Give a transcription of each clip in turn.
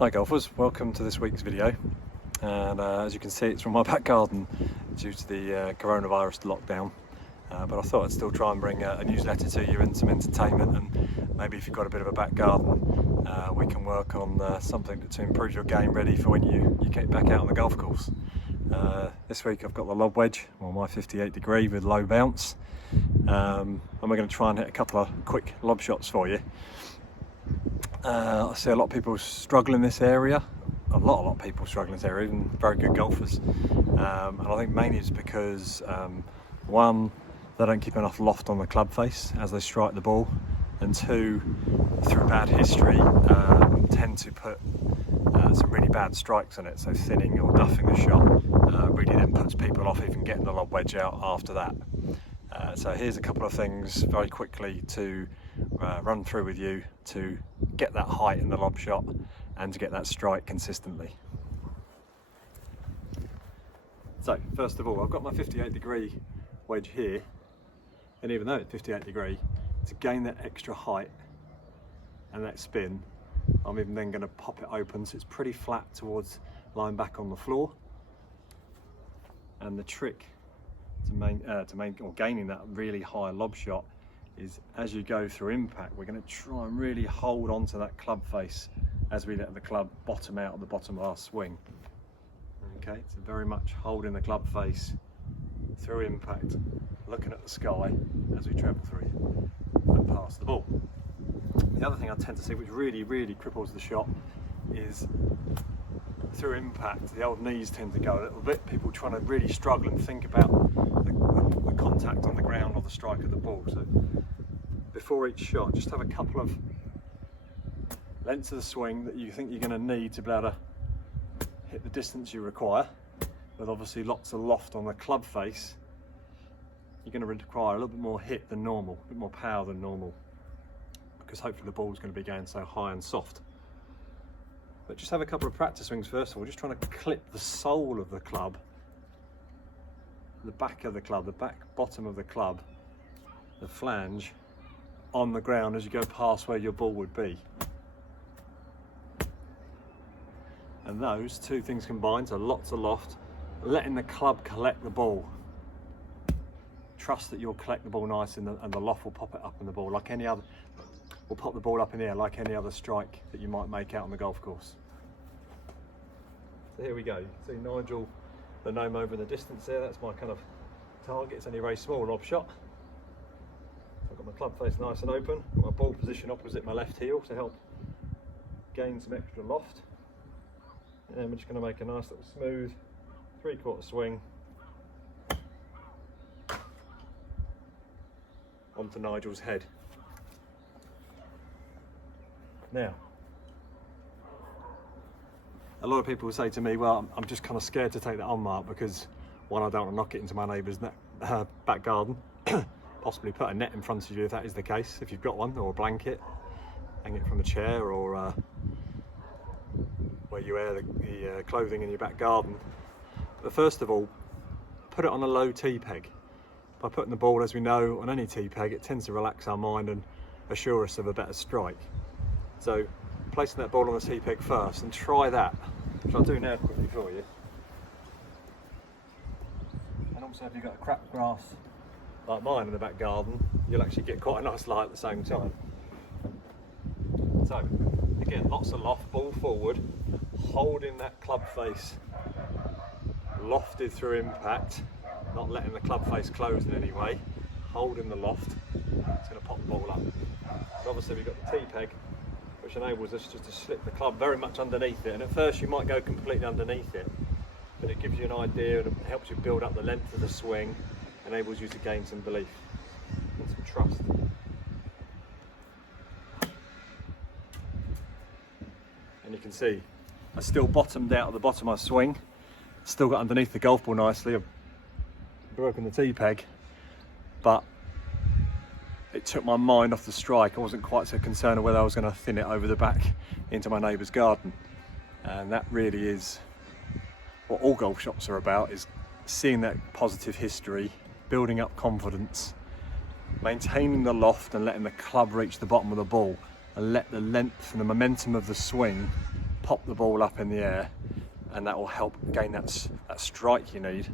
Hi golfers, welcome to this week's video, and as you can see it's from my back garden due to the coronavirus lockdown, but I thought I'd still try and bring a newsletter to you and some entertainment, and maybe if you've got a bit of a back garden we can work on something to improve your game ready for when you get back out on the golf course. This week I've got the lob wedge, well, my 58 degree with low bounce, and we're going to try and hit a couple of quick lob shots for you. I see a lot of people struggle in this area, a lot of people struggle in this area, even very good golfers, and I think mainly it's because one, they don't keep enough loft on the club face as they strike the ball, and two, through bad history, tend to put some really bad strikes on it, so thinning or duffing the shot really then puts people off even getting the lob wedge out after that. So here's a couple of things very quickly to run through with you to get that height in the lob shot and to get that strike consistently. So first of all, I've got my 58 degree wedge here, and even though it's 58 degree, to gain that extra height and that spin, I'm even then going to pop it open so it's pretty flat towards lying back on the floor. And the trick to gaining that really high lob shot is, as you go through impact, we're going to try and really hold on to that club face as we let the club bottom out at the bottom of our swing. Okay, so very much holding the club face through impact, looking at the sky as we travel through and pass the ball. The other thing I tend to see which really cripples the shot is through impact, the old knees tend to go a little bit. People trying to really struggle and think about the contact on the ground or the strike of the ball. So before each shot, just have a couple of lengths of the swing that you think you're going to need to be able to hit the distance you require, with obviously lots of loft on the club face. You're going to require a little bit more hit than normal, a bit more power than normal, because hopefully the ball's going to be going so high and soft. But just have a couple of practice swings first of all, just trying to clip the sole of the club, the back of the club, the back bottom of the club, the flange on the ground as you go past where your ball would be. And those two things combined, so lots of loft, letting the club collect the ball. Trust that you'll collect the ball nice and the loft will pop it up in the ball like any other, will pop the ball up in the air like any other strike that you might make out on the golf course. So here we go, you can see Nigel, the gnome over in the distance there, that's my kind of target. It's only a very small lob shot. I've got my club face nice and open, got my ball position opposite my left heel to help gain some extra loft. And we're just going to make a nice little smooth 3/4 swing onto Nigel's head. Now, a lot of people will say to me, well, I'm just kind of scared to take that on mark because, one, I don't want to knock it into my neighbour's back garden. Possibly put a net in front of you if that is the case, if you've got one, or a blanket, hang it from a chair, or where you air the clothing in your back garden. But first of all, put it on a low tee peg. By putting the ball, as we know, on any tee peg, it tends to relax our mind and assure us of a better strike. So placing that ball on the tee peg first, and try that, which I'll do now quickly for you. And also, if you've got a crap grass like mine in the back garden, you'll actually get quite a nice light at the same time. So again, lots of loft, ball forward, holding that club face lofted through impact, not letting the club face close in any way, holding the loft. It's going to pop the ball up. And obviously we've got the tee peg, which enables us just to slip the club very much underneath it, and at first you might go completely underneath it, but it gives you an idea and helps you build up the length of the swing, enables you to gain some belief and some trust. And you can see I still bottomed out at the bottom of my swing, still got underneath the golf ball nicely. I've broken the tee peg, but it took my mind off the strike. I wasn't quite so concerned of whether I was going to thin it over the back into my neighbour's garden. And that really is what all golf shots are about, is seeing that positive history, building up confidence, maintaining the loft and letting the club reach the bottom of the ball, and let the length and the momentum of the swing pop the ball up in the air, and that will help gain that strike you need.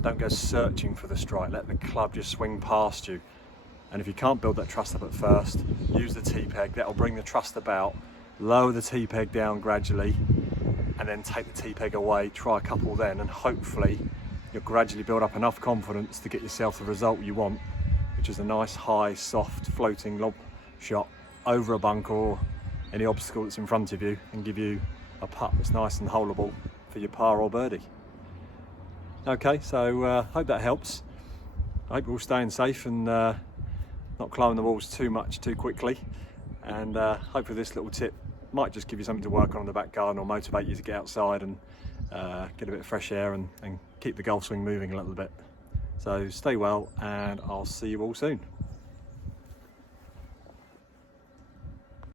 Don't go searching for the strike, let the club just swing past you. And if you can't build that trust up at first, use the T-peg, that'll bring the trust about. Lower the T-peg down gradually, and then take the T-peg away, try a couple then, and hopefully you'll gradually build up enough confidence to get yourself the result you want, which is a nice, high, soft, floating lob shot over a bunker or any obstacle that's in front of you, and give you a putt that's nice and holeable for your par or birdie. Okay, so hope that helps. I hope you're all staying safe and not climbing the walls too much too quickly, and hopefully this little tip might just give you something to work on in the back garden, or motivate you to get outside and get a bit of fresh air and keep the golf swing moving a little bit. So stay well, and I'll see you all soon.